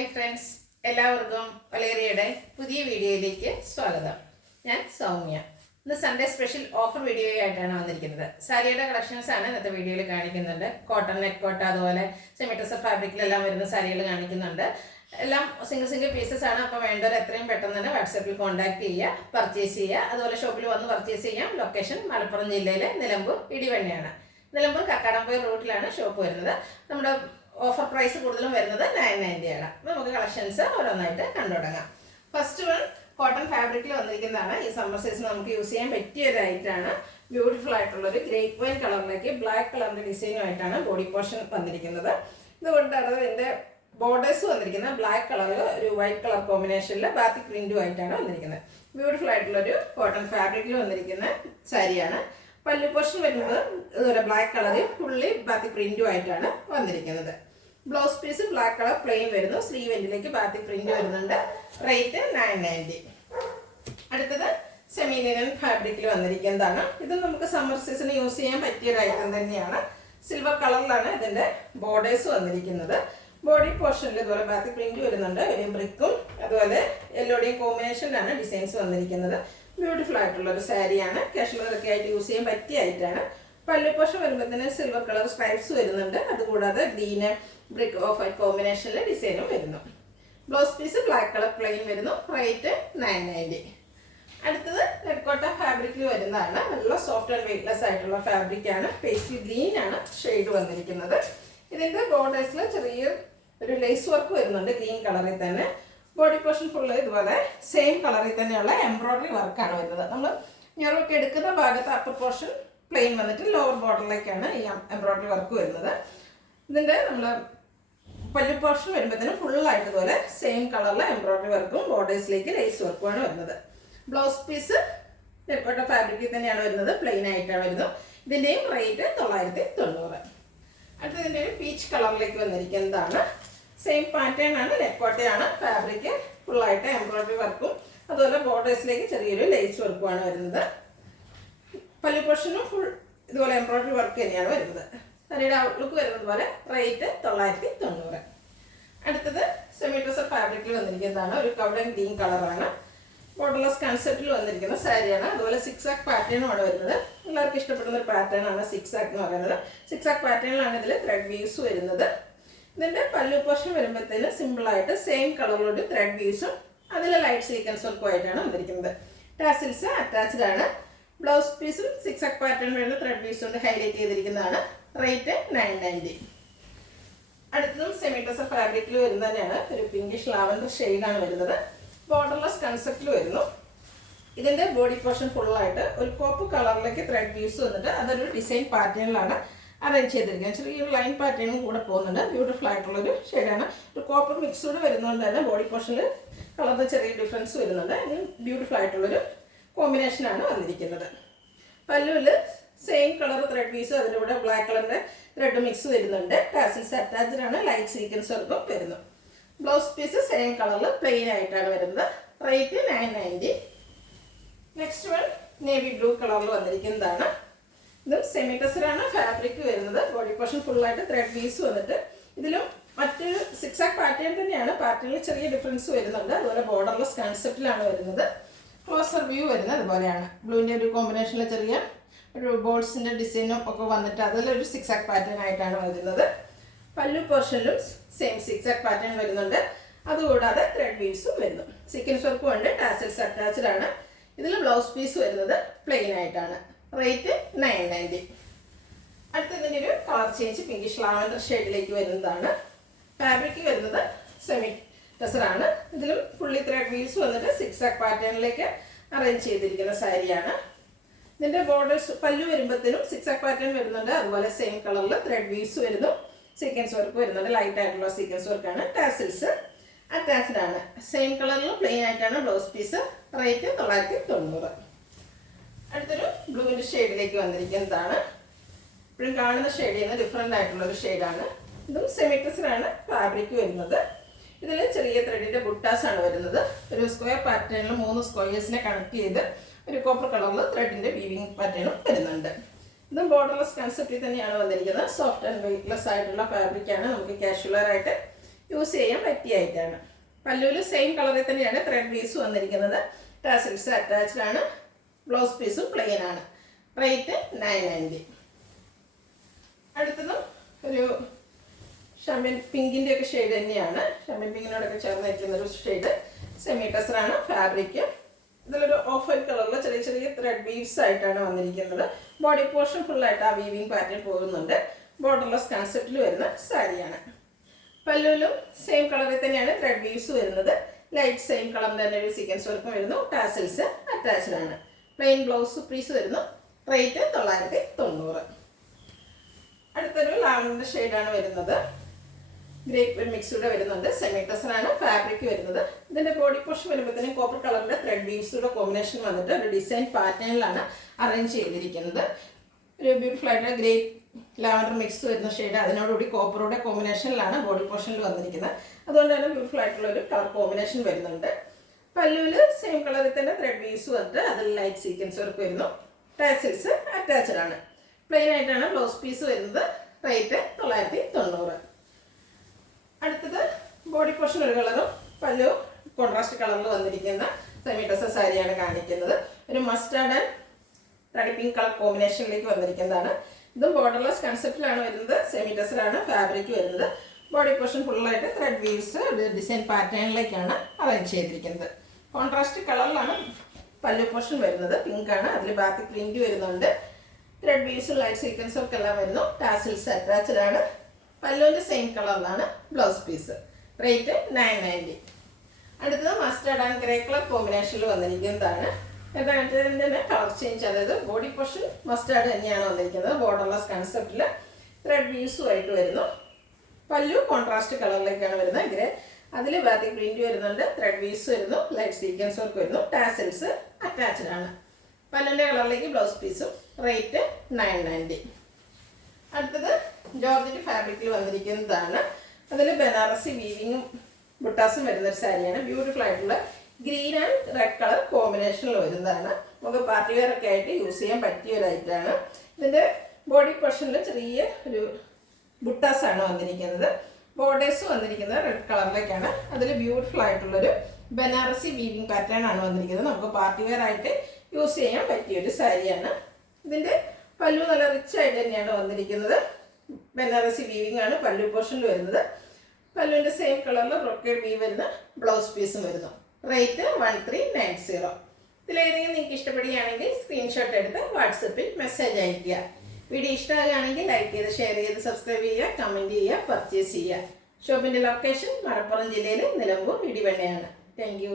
Hi friends, എല്ലാവർക്കും വലേറിയയുടെ പുതിയ വീഡിയോയിലേക്ക് സ്വാഗതം. ഞാൻ സൗമ്യ. ഇന്ന് സൺഡേ സ്പെഷ്യൽ ഓഫർ വീഡിയോ ആയിട്ടാണ് വന്നിരിക്കുന്നത്. സാരിയുടെ കളക്ഷൻസ് ആണ് ഇന്നത്തെ വീഡിയോയിൽ കാണിക്കുന്നുണ്ട്. കോട്ടൺ, നെറ്റ് കോട്ട, അതുപോലെ സെമിറ്റസർ ഫാബ്രിക്കിലെല്ലാം വരുന്ന സാരികൾ കാണിക്കുന്നുണ്ട്. എല്ലാം സിംഗിൾ പീസസ് ആണ്. അപ്പോൾ വേണ്ടവർ എത്രയും പെട്ടെന്ന് തന്നെ വാട്സാപ്പിൽ കോൺടാക്ട് ചെയ്യുക, പർച്ചേസ് ചെയ്യുക. അതുപോലെ ഷോപ്പിൽ വന്ന് പർച്ചേസ് ചെയ്യാം. ലൊക്കേഷൻ മലപ്പുറം ജില്ലയിലെ നിലമ്പൂർ ഇടിവണ്ണയാണ്. നിലമ്പൂർ കക്കാടംപൊയിൽ റൂട്ടിലാണ് ഷോപ്പ് വരുന്നത്. നമ്മുടെ ഓഫർ പ്രൈസ് കൂടുതലും വരുന്നത് 990 ആണ്. അപ്പോൾ നമുക്ക് കളക്ഷൻസ് ഓരോന്നായിട്ട് കണ്ടു തുടങ്ങാം. ഫസ്റ്റ് വൺ കോട്ടൺ ഫാബ്രിക്കിൽ വന്നിരിക്കുന്നതാണ്. ഈ സമ്മർ സീസൺ നമുക്ക് യൂസ് ചെയ്യാൻ പറ്റിയ ഒരു ഐറ്റാണ്. ബ്യൂട്ടിഫുൾ ആയിട്ടുള്ളൊരു ഗ്രേപ്പ് വൈൻ കളറിലേക്ക് ബ്ലാക്ക് കളറിൻ്റെ ഡിസൈനുമായിട്ടാണ് ബോഡി പോർഷൻ വന്നിരിക്കുന്നത്. ഇതുകൊണ്ടാണ് ഇതിൻ്റെ ബോർഡേഴ്സ് വന്നിരിക്കുന്നത്. ബ്ലാക്ക് കളറിൽ ഒരു വൈറ്റ് കളർ കോമ്പിനേഷനിൽ ബാത്തിക് പ്രിന്റുമായിട്ടാണ് വന്നിരിക്കുന്നത്. ബ്യൂട്ടിഫുൾ ആയിട്ടുള്ളൊരു കോട്ടൺ ഫാബ്രിക്കിൽ വന്നിരിക്കുന്ന സാരിയാണ്. പല്ലു പോർഷൻ വരുന്നത് ഇതുപോലെ ബ്ലാക്ക് കളറിൽ ഫുള്ളി ബാത്തിക് പ്രിന്റുമായിട്ടാണ് വന്നിരിക്കുന്നത്. Blouse piece black colour plain വരുന്നു. സ്ലീവ് എൻഡിലേക്ക് ബാത്തിക് പ്രിന്റ് വരുന്നുണ്ട്. റേറ്റ് 990. അടുത്തത് സെമി ലിനൻ ഫാബ്രിക്കിൽ വന്നിരിക്കുന്നതാണ്. ഇത് നമുക്ക് സമ്മർ സീസണിൽ യൂസ് ചെയ്യാൻ പറ്റിയ ഒരു ഐറ്റം തന്നെയാണ്. സിൽവർ കളറിലാണ് ഇതിൻ്റെ ബോർഡേഴ്സ് വന്നിരിക്കുന്നത്. ബോഡി പോർഷനിൽ ഇതുപോലെ ബാത്തിക് പ്രിന്റ് വരുന്നുണ്ട്. ഒരു ബ്രിക്കും അതുപോലെ യെല്ലോടെയും കോമ്പിനേഷനിലാണ് ഡിസൈൻസ് വന്നിരിക്കുന്നത്. ബ്യൂട്ടിഫുൾ ആയിട്ടുള്ള ഒരു സാരിയാണ്. കാഷ്മീറൊക്കെ ആയിട്ട് യൂസ് ചെയ്യാൻ പറ്റിയ ഐറ്റാണ്. പല്ലു പോർഷൻ വരുമ്പോൾ തന്നെ സിൽവർ കളർ സ്ട്രൈപ്സ് വരുന്നുണ്ട്. അതുകൂടാതെ ഗ്രീന് ബ്രിക്ക് ഓഫ് വൈറ്റ് കോമ്പിനേഷനിൽ ഡിസൈനും വരുന്നു. Blouse piece black colour plain വരുന്നു. റേറ്റ് 990. അടുത്തത് നെറ്റ് കോട്ട ഫാബ്രിക്കിൽ വരുന്നതാണ്. നല്ല സോഫ്റ്റ് ആൻഡ് വെയ്റ്റ്ലെസ് ആയിട്ടുള്ള ഫാബ്രിക്കാണ്. പേസ്റ്റൽ ഗ്രീൻ ആണ് ഷെയ്ഡ് വന്നിരിക്കുന്നത്. ഇതിൻ്റെ ബോർഡേഴ്സിൽ ചെറിയ ഒരു ലേസ് വർക്ക് വരുന്നുണ്ട് ഗ്രീൻ കളറിൽ തന്നെ. ബോഡി പോർഷൻ ഫുള്ള് ഇതുപോലെ സെയിം കളറിൽ തന്നെയുള്ള എംബ്രോയ്ഡറി വർക്കാണ് വരുന്നത്. നമ്മൾ ഞെറുവൊക്കെ എടുക്കുന്ന ഭാഗത്ത് അപ്പർ പോർഷൻ പ്ലെയിൻ വന്നിട്ട് ലോവർ ബോർഡറിലേക്കാണ് ഈ എംബ്രോയ്ഡറി വർക്ക് വരുന്നത്. ഇതിൻ്റെ നമ്മൾ പല്ലു പോർഷൻ വരുമ്പോഴത്തേനും ഫുള്ളായിട്ട് ഇതുപോലെ സെയിം കളറിലെ എംബ്രോയ്ഡറി വർക്കും ബോർഡേഴ്സിലേക്ക് ലേസ് വർക്കുമാണ് വരുന്നത്. ബ്ലൗസ് പീസ് നെറ്റ് ഫാബ്രിക്കിൽ തന്നെയാണ് വരുന്നത്. പ്ലെയിൻ ആയിട്ടാണ് വരുന്നത്. ഇതിൻ്റെയും റേറ്റ് 990. അടുത്തതിൻ്റെ ഒരു പീച്ച് കളറിലേക്ക് വന്നിരിക്കുന്നതാണ്. സെയിം പാറ്റേൺ ആണ്. നെറ്റ് കോട്ടയാണ് ഫാബ്രിക്. ഫുള്ളായിട്ട് എംബ്രോയ്ഡറി വർക്കും അതുപോലെ ബോർഡേഴ്സിലേക്ക് ചെറിയൊരു ലേസ് വർക്കുമാണ് വരുന്നത്. പല്ലു പോർഷനും ഫുൾ ഇതുപോലെ എംബ്രോയ്ഡറി വർക്ക് തന്നെയാണ് വരുന്നത്. സാരിയുടെ ഔട്ട്ലുക്ക് വരുന്നത് പോലെ. റേറ്റ് 990. അടുത്തത് സെമിറ്റസർ ഫാബ്രിക്കിൽ വന്നിരിക്കുന്നതാണ്. ഒരു കൗഡൻ ഗ്രീൻ കളറാണ്. ബോർഡർലെസ് കൺസെപ്റ്റിൽ വന്നിരിക്കുന്ന സാരിയാണ്. അതുപോലെ സിക്സാക് പാറ്റേണുമാണ് വരുന്നത്. എല്ലാവർക്കും ഇഷ്ടപ്പെടുന്ന ഒരു പാറ്റേൺ ആണ് സിക്സാക് എന്ന് പറയുന്നത്. സിക്സാക് പാറ്റേണിലാണ് ഇതിൽ ത്രെഡ് വീവ്സ് വരുന്നത്. ഇതിൻ്റെ പല്ലു പോർഷൻ വരുമ്പോഴത്തേന് സിമ്പിളായിട്ട് സെയിം കളറിലൊരു ത്രെഡ് വീവ്സും അതിൽ ലൈറ്റ് സീക്വൻസ് വർക്കും ആയിട്ടാണ് വന്നിരിക്കുന്നത്. ടാസിൽസ് അറ്റാച്ച്ഡ് ആണ്. ബ്ലൗസ് പീസും സിക്സാക് പാറ്റേൺ വരുന്ന ത്രെഡ് വീവ്സ് കൊണ്ട് ഹൈലൈറ്റ് ചെയ്തിരിക്കുന്നതാണ്. റേറ്റ് 990. അടുത്തതും സെമിറ്റസർ ഫാബ്രിക്കിൽ വരുന്നതന്നെയാണ്. ഒരു പിങ്കിഷ് ലാവൻഡർ ഷെയ്ഡാണ് വരുന്നത്. ബോർഡർലെസ് കൺസെപ്റ്റിൽ വരുന്നു. ഇതിൻ്റെ ബോഡി പോർഷൻ ഫുള്ളായിട്ട് ഒരു കോപ്പ് കളറിലേക്ക് ത്രെഡ് വീവ്സ് വന്നിട്ട് അതൊരു ഡിസൈൻ പാറ്റേണിലാണ് അറേഞ്ച് ചെയ്തിരിക്കുന്നത്. ചെറിയൊരു ലൈൻ പാറ്റേണും കൂടെ പോകുന്നുണ്ട്. ബ്യൂട്ടിഫുൾ ആയിട്ടുള്ളൊരു ഷെയ്ഡാണ്. ഒരു കോപ്പർ മിക്സോട് വരുന്നതുകൊണ്ട് തന്നെ ബോഡി പോർഷനിൽ കളറിന് ചെറിയ ഡിഫറൻസ് വരുന്നുണ്ട്. അതിന് ബ്യൂട്ടിഫുൾ ആയിട്ടുള്ളൊരു കോമ്പിനേഷനാണ് വന്നിരിക്കുന്നത്. പല്ലുവിൽ സെയിം കളർ ത്രെഡ് പീസും അതിൻ്റെ കൂടെ ബ്ലാക്ക് കളറിൻ്റെ ത്രെഡ് മിക്സ് വരുന്നുണ്ട്. ടാസിൽസ് അറ്റാച്ച്ഡ് ആണ്. ലൈറ്റ് സീക്വൻസ് വർക്കും വരുന്നു. ബ്ലൗസ് പീസ് സെയിം കളറിൽ പ്ലെയിൻ ആയിട്ടാണ് വരുന്നത്. Rate 990. Next one navy blue കളറിൽ വന്നിരിക്കുന്നതാണ്. ഇതും സെമിറ്റസറാണ് ഫാബ്രിക് വരുന്നത്. ബോഡി പോർഷൻ ഫുള്ളായിട്ട് ത്രെഡ് പീസ് വന്നിട്ട് ഇതിലും മറ്റൊരു സിക്സാക് പാറ്റേൺ തന്നെയാണ്. പാറ്റേണിൽ ചെറിയ ഡിഫറൻസ് വരുന്നുണ്ട്. അതുപോലെ ബോർഡർലെസ് കൺസെപ്റ്റിലാണ് വരുന്നത്. ക്ലോസർ വ്യൂ വരുന്നത് അതുപോലെയാണ്. ബ്ലൂവിൻ്റെ ഒരു കോമ്പിനേഷനിൽ ചെറിയ ഒരു ബോൾസിൻ്റെ ഡിസൈനും ഒക്കെ വന്നിട്ട് അതിലൊരു സിക്സാക് പാറ്റേൺ ആയിട്ടാണ് വരുന്നത്. പല്ലു പോർഷനിലും സെയിം സിക്സാക് പാറ്റേൺ വരുന്നുണ്ട്. അതുകൂടാതെ ത്രെഡ് വീവ്സും വരുന്നു. സീക്വൻസ് വർക്കും ഉണ്ട്. ടാസൽസ് അറ്റാച്ച്ഡ് ആണ്. ഇതിൽ ബ്ലൗസ് പീസ് വരുന്നത് പ്ലെയിൻ ആയിട്ടാണ്. റേറ്റ് 990. അടുത്തതിൻ്റെ ഒരു കളർ ചേഞ്ച് പിങ്കിഷ് ലാവൻഡർ ഷെയ്ഡിലേക്ക് വരുന്നതാണ്. ഫാബ്രിക് വരുന്നത് സെമി ടസറാണ്. ഇതിലും ഫുള്ളി ത്രെഡ് വീവ്സ് വന്നിട്ട് സിക്സാക് പാറ്റേണിലേക്ക് അറേഞ്ച് ചെയ്തിരിക്കുന്ന സാരിയാണ്. ഇതിൻ്റെ ബോർഡേഴ്സ് പല്ലു വരുമ്പോഴത്തേനും സിക്സാക് പാറ്റേൺ വരുന്നുണ്ട്. അതുപോലെ സെയിം കളറിൽ ത്രെഡ് വീവ്സ് വരുന്നു. സീക്വൻസ് വർക്ക് വരുന്നുണ്ട്. ലൈറ്റ് ആയിട്ടുള്ള സീക്വൻസ് വർക്കാണ്. ടാസിൽസ് അറ്റാച്ച്ഡ് ആണ്. സെയിം കളറിൽ പ്ലെയിൻ ആയിട്ടാണ് ബ്ലൗസ് പീസ്. റേറ്റ് 990. അടുത്തൊരു ബ്ലൂവിൻ്റെ ഷെയ്ഡിലേക്ക് വന്നിരിക്കുന്നതാണ്. ഇപ്പോഴും കാണുന്ന ഷെയ്ഡിൽ നിന്ന് ഡിഫറെൻ്റ് ആയിട്ടുള്ളൊരു ഷെയ്ഡാണ്. ഇതും സെമിറ്റസറാണ് ഫാബ്രിക് വരുന്നത്. ഇതിൽ ചെറിയ ത്രെഡിൻ്റെ ബുട്ടാസാണ് വരുന്നത്. ഒരു സ്ക്വയർ പാറ്റേണിൽ 3 സ്ക്വയേഴ്സിനെ കണക്ട് ചെയ്ത് ഒരു കോപ്പർ കളറിൽ ത്രെഡിൻ്റെ വീവിങ് പാറ്റേണും വരുന്നുണ്ട്. ഇതും ബോർഡർലെസ് കൺസെപ്റ്റിൽ തന്നെയാണ് വന്നിരിക്കുന്നത്. സോഫ്റ്റ് ആൻഡ് വെയ്റ്റ്ലെസ് ആയിട്ടുള്ള ഫാബ്രിക്കാണ്. നമുക്ക് കാഷ്വലറായിട്ട് യൂസ് ചെയ്യാൻ പറ്റിയ ഐറ്റാണ്. പല്ലുവിൽ സെയിം കളറിൽ തന്നെയാണ് ത്രെഡ് പീസ് വന്നിരിക്കുന്നത്. ടാസിൽസ് അറ്റാച്ച്ഡ് ആണ്. ബ്ലൗസ് പീസും പ്ലെയിൻ ആണ്. റേറ്റ് 990. അടുത്തതും ഒരു ഷാമ്പ്യൻ പിങ്കിൻ്റെ ഒക്കെ ഷെയ്ഡ് തന്നെയാണ്. ഷാമ്പ്യൻ പിങ്കിനോടൊക്കെ ചേർന്ന് നിൽക്കുന്ന ഒരു ഷെയ്ഡ്. സെമി ടെസറാണ് ഫാബ്രിക്. ഇതിലൊരു ഓഫ് വൈറ്റ് കളറിൽ ചെറിയ ചെറിയ ത്രെഡ് വീവ്സ് ആയിട്ടാണ് വന്നിരിക്കുന്നത്. ബോഡി പോർഷൻ ഫുള്ളായിട്ട് ആ വീവിങ് പാറ്റേൺ പോകുന്നുണ്ട്. ബോർഡർലെസ് കൺസെപ്റ്റിൽ വരുന്ന സാരിയാണ്. പല്ലുവിലും സെയിം കളറിൽ തന്നെയാണ് ത്രെഡ് വീവ്സ് വരുന്നത്. ലൈറ്റ് സെയിം കളർ തന്നെ ഒരു സീക്വൻസ് വർക്കും വരുന്നു. ടാസിൽസ് അറ്റാച്ച്ഡ് ആണ്. പ്ലെയിൻ ബ്ലൗസ് പീസ് വരുന്നു. റേറ്റ് 990. അടുത്തൊരു ലാവൻഡർ ഷെയ്ഡാണ് വരുന്നത്. ഗ്രേപ്പ് മിക്സൂടെ വരുന്നുണ്ട്. സെമി ടെസറാണ് ഫാബ്രിക് വരുന്നത്. ഇതിൻ്റെ ബോഡി പോർഷൻ വരുമ്പോഴത്തേനും കോപ്പർ കളറിൻ്റെ ത്രെഡ് വീവ്സുടെ കോമ്പിനേഷൻ വന്നിട്ട് ഒരു ഡിസൈൻ പാറ്റേണിലാണ് അറേഞ്ച് ചെയ്തിരിക്കുന്നത്. ഒരു ബ്യൂട്ടിഫുൾ ആയിട്ടുള്ള ഗ്രേപ്പ് ലാവൻഡർ മിക്സ് വരുന്ന ഷെയ്ഡ് അതിനോടുകൂടി കോപ്പറുടെ കോമ്പിനേഷനിലാണ് ബോഡി പോർഷനിൽ വന്നിരിക്കുന്നത്. അതുകൊണ്ട് തന്നെ ബ്യൂട്ടിഫുൾ ആയിട്ടുള്ള ഒരു കളർ കോമ്പിനേഷൻ വരുന്നുണ്ട്. പല്ലുവിൽ സെയിം കളറിൽ തന്നെ ത്രെഡ് വീവ്സ് വന്നിട്ട് അതിൽ ലൈറ്റ് സീക്വൻസ് വർക്ക് വരുന്നു. ടാസിൽസ് അറ്റാച്ച്ഡ് ആണ്. പ്ലെയിൻ ആയിട്ടാണ് ബ്ലൗസ് പീസ് വരുന്നത്. റേറ്റ് 990. അടുത്തത് ബോഡി പോർഷൻ ഒരു കളറും പല്ലു കോൺട്രാസ്റ്റ് കളറിൽ വന്നിരിക്കുന്ന സെമി ടെസർ സാരിയാണ് കാണിക്കുന്നത്. ഒരു mustard and red pink colour കോമ്പിനേഷനിലേക്ക് വന്നിരിക്കുന്നതാണ്. ഇതും ബോർഡർലെസ് കൺസെപ്റ്റിലാണ് വരുന്നത്. സെമി ടെസറാണ് ഫാബ്രിക് വരുന്നത്. ബോഡി പോർഷൻ ഫുള്ളായിട്ട് ത്രെഡ് വീവ്സ് ഡിസൈൻ പാറ്റേണിലേക്കാണ് അറേഞ്ച് ചെയ്തിരിക്കുന്നത്. കോൺട്രാസ്റ്റ് കളറിലാണ് പല്ലു പോർഷൻ വരുന്നത്. പിങ്കാണ്. അതിൽ ബാക്കി പ്രിന്റ് വരുന്നുണ്ട്. ത്രെഡ് വീവ്സ് ലൈറ്റ് സീക്വൻസ് ഒക്കെ എല്ലാം വരുന്നു. ടാസിൽസ് അറ്റാച്ച്ഡ് ആണ്. പല്ലുവിൻ്റെ സെയിം കളറിലാണ് ബ്ലൗസ് പീസ്. റേറ്റ് 990. അടുത്തത് മസ്റ്റാർഡ് ആൻഡ് ഗ്രേ കളർ കോമ്പിനേഷനിൽ വന്നിരിക്കുന്നതാണ്. യഥാർത്ഥത്തിൻ്റെ തന്നെ കളർ ചേഞ്ച്, അതായത് ബോഡി പോർഷൻ മസ്റ്റാർഡ് തന്നെയാണ് വന്നിരിക്കുന്നത്. ബോർഡർലെസ് കൺസെപ്റ്റിൽ ത്രെഡ് വീവ്സുമായിട്ട് വരുന്നു. പല്ലു കോൺട്രാസ്റ്റ് കളറിലേക്കാണ് വരുന്നത്. ഗ്രേ. അതിൽ ബാക്കി പ്രിന്റ് വരുന്നുണ്ട്. ത്രെഡ് വീവ്സ് വരുന്നു. ലൈറ്റ് സീക്വൻസ് വർക്ക് വരുന്നു. ടാസിൽസ് അറ്റാച്ച്ഡ് ആണ്. പല്ലുവിൻ്റെ കളറിലേക്ക് ബ്ലൗസ് പീസും. റേറ്റ് 990. അടുത്തത് ജോർജറ്റ് ഫാബ്രിക്കിൽ വന്നിരിക്കുന്നതാണ്. അതിൽ ബനാറസി വീവിങ്ങും ബുട്ടാസും വരുന്നൊരു സാരിയാണ്. ബ്യൂട്ടിഫുൾ ആയിട്ടുള്ള ഗ്രീൻ ആൻഡ് റെഡ് കളർ കോമ്പിനേഷനിൽ വരുന്നതാണ്. നമുക്ക് പാർട്ടി വെയർ ഒക്കെ ആയിട്ട് യൂസ് ചെയ്യാൻ പറ്റിയ ഒരു ഐറ്റമാണ്. ഇതിൻ്റെ ബോഡി പോർഷനിൽ ചെറിയ ഒരു ബുട്ടാസാണ് വന്നിരിക്കുന്നത്. ബോർഡേഴ്സ് വന്നിരിക്കുന്നത് റെഡ് കളറിലേക്കാണ്. അതിൽ ബ്യൂട്ടിഫുൾ ആയിട്ടുള്ളൊരു ബനാറസി വീവിങ് പാറ്റേൺ ആണ് വന്നിരിക്കുന്നത്. നമുക്ക് പാർട്ടി വെയർ ആയിട്ട് യൂസ് ചെയ്യാൻ പറ്റിയൊരു സാരിയാണ്. ഇതിൻ്റെ പല്ലു നല്ല റിച്ച് ആയിട്ട് തന്നെയാണ് വന്നിരിക്കുന്നത്. ബനാറസി വീവിങ് ആണ് പല്ലു പോർഷനിൽ വരുന്നത്. പല്ലുവിൻ്റെ സെയിം കളറിൽ ബ്രൊക്കേഡ് വീവ് വരുന്ന ബ്ലൗസ് പീസും വരുന്നു. റേറ്റ് 1390. ഇതിലേതെങ്കിലും നിങ്ങൾക്ക് ഇഷ്ടപ്പെടുകയാണെങ്കിൽ സ്ക്രീൻഷോട്ട് എടുത്ത് വാട്സപ്പിൽ മെസ്സേജ് അയയ്ക്കുക. വീഡിയോ ഇഷ്ടമാകുകയാണെങ്കിൽ ലൈക്ക് ചെയ്ത് ഷെയർ ചെയ്ത് സബ്സ്ക്രൈബ് ചെയ്യുക, കമൻറ്റ് ചെയ്യുക, പർച്ചേസ് ചെയ്യുക. ഷോപ്പിൻ്റെ ലൊക്കേഷൻ മലപ്പുറം ജില്ലയിൽ നിലമ്പൂർ ഇടിവണ്ണയാണ്. Thank you.